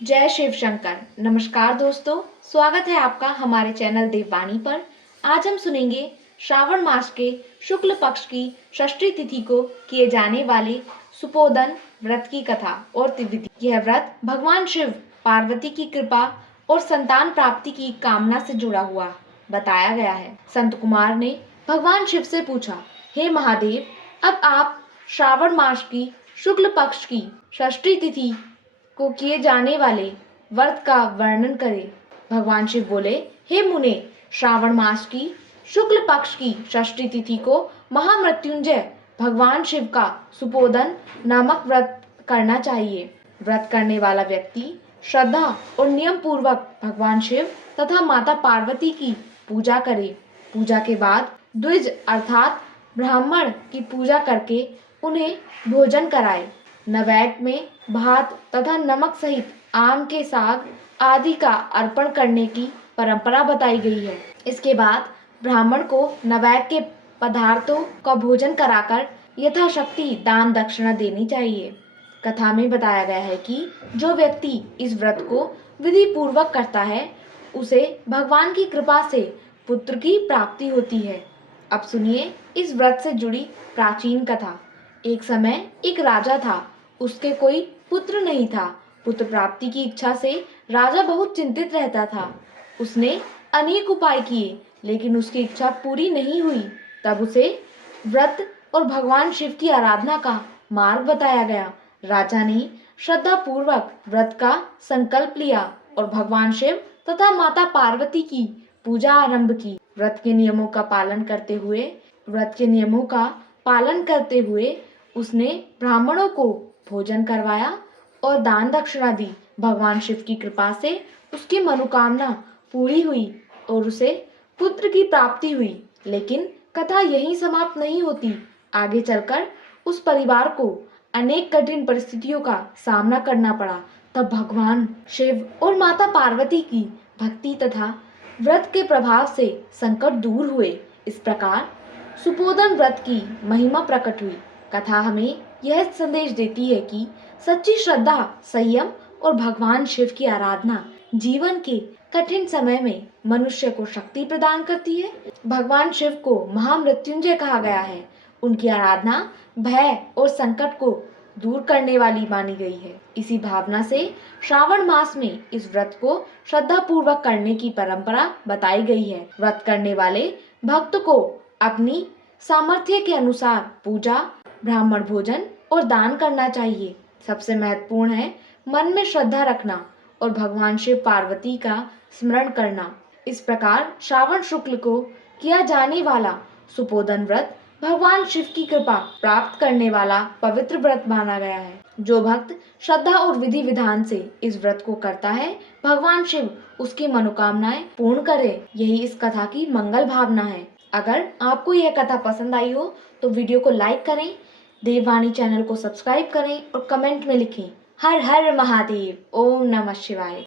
जय शिव शंकर। नमस्कार दोस्तों, स्वागत है आपका हमारे चैनल देववाणी पर। आज हम सुनेंगे श्रावण मास के शुक्ल पक्ष की षष्ठी तिथि को किए जाने वाले सुपोदन व्रत की कथा और विधि। यह व्रत भगवान शिव पार्वती की कृपा और संतान प्राप्ति की कामना से जुड़ा हुआ बताया गया है। संत कुमार ने भगवान शिव से पूछा, हे महादेव, अब आप श्रावण मास की शुक्ल पक्ष की षष्ठी तिथि को किए जाने वाले व्रत का वर्णन करें। भगवान शिव बोले, हे मुने, श्रावण मास की शुक्ल पक्ष की षष्ठी तिथि को महामृत्युंजय भगवान शिव का सुपोदन नामक व्रत करना चाहिए। व्रत करने वाला व्यक्ति श्रद्धा और नियम पूर्वक भगवान शिव तथा माता पार्वती की पूजा करे। पूजा के बाद द्विज अर्थात ब्राह्मण की पूजा करके उन्हें भोजन कराए। नैवेद्य में भात तथा नमक सहित आम के साग आदि का अर्पण करने की परंपरा बताई गई है। इसके बाद ब्राह्मण को नैवेद्य के पदार्थों का भोजन कराकर यथाशक्ति दान दक्षिणा देनी चाहिए। कथा में बताया गया है कि जो व्यक्ति इस व्रत को विधि पूर्वक करता है उसे भगवान की कृपा से पुत्र की प्राप्ति होती है। अब सुनिए इस व्रत से जुड़ी प्राचीन कथा। एक समय एक राजा था, उसके कोई पुत्र नहीं था। पुत्र प्राप्ति की इच्छा से राजा बहुत चिंतित रहता था। उसने अनेक उपाय किए लेकिन उसकी इच्छा पूरी नहीं हुई। तब उसे व्रत और भगवान शिव की आराधना का मार्ग बताया गया। राजा ने श्रद्धा पूर्वक व्रत का संकल्प लिया और भगवान शिव तथा माता पार्वती की पूजा आरंभ की। व्रत के नियमों का पालन करते हुए उसने ब्राह्मणों को भोजन करवाया और दान दक्षिणा दी। भगवान शिव की कृपा से उसकी मनोकामना पूरी हुई और उसे पुत्र की प्राप्ति हुई। लेकिन कथा यहीं समाप्त नहीं होती। आगे चलकर उस परिवार को अनेक कठिन परिस्थितियों का सामना करना पड़ा। तब भगवान शिव और माता पार्वती की भक्ति तथा व्रत के प्रभाव से संकट दूर हुए। इस प्रकार सुपोदन व्रत की महिमा प्रकट हुई। कथा हमें यह संदेश देती है कि सच्ची श्रद्धा, संयम और भगवान शिव की आराधना जीवन के कठिन समय में मनुष्य को शक्ति प्रदान करती है। भगवान शिव को महामृत्युंजय कहा गया है। उनकी आराधना भय और संकट को दूर करने वाली मानी गई है। इसी भावना से श्रावण मास में इस व्रत को श्रद्धा पूर्वक करने की परंपरा बताई गई है। व्रत करने वाले भक्त को अपनी सामर्थ्य के अनुसार पूजा, ब्राह्मण भोजन और दान करना चाहिए। सबसे महत्वपूर्ण है मन में श्रद्धा रखना और भगवान शिव पार्वती का स्मरण करना। इस प्रकार श्रावण शुक्ल को किया जाने वाला सुपोदन व्रत भगवान शिव की कृपा प्राप्त करने वाला पवित्र व्रत माना गया है। जो भक्त श्रद्धा और विधि विधान से इस व्रत को करता है, भगवान शिव उसकी मनोकामनाएं पूर्ण करे। यही इस कथा की मंगल भावना है। अगर आपको यह कथा पसंद आई हो तो वीडियो को लाइक करें, देववाणी चैनल को सब्सक्राइब करें और कमेंट में लिखें, हर हर महादेव, ओम नमः शिवाय।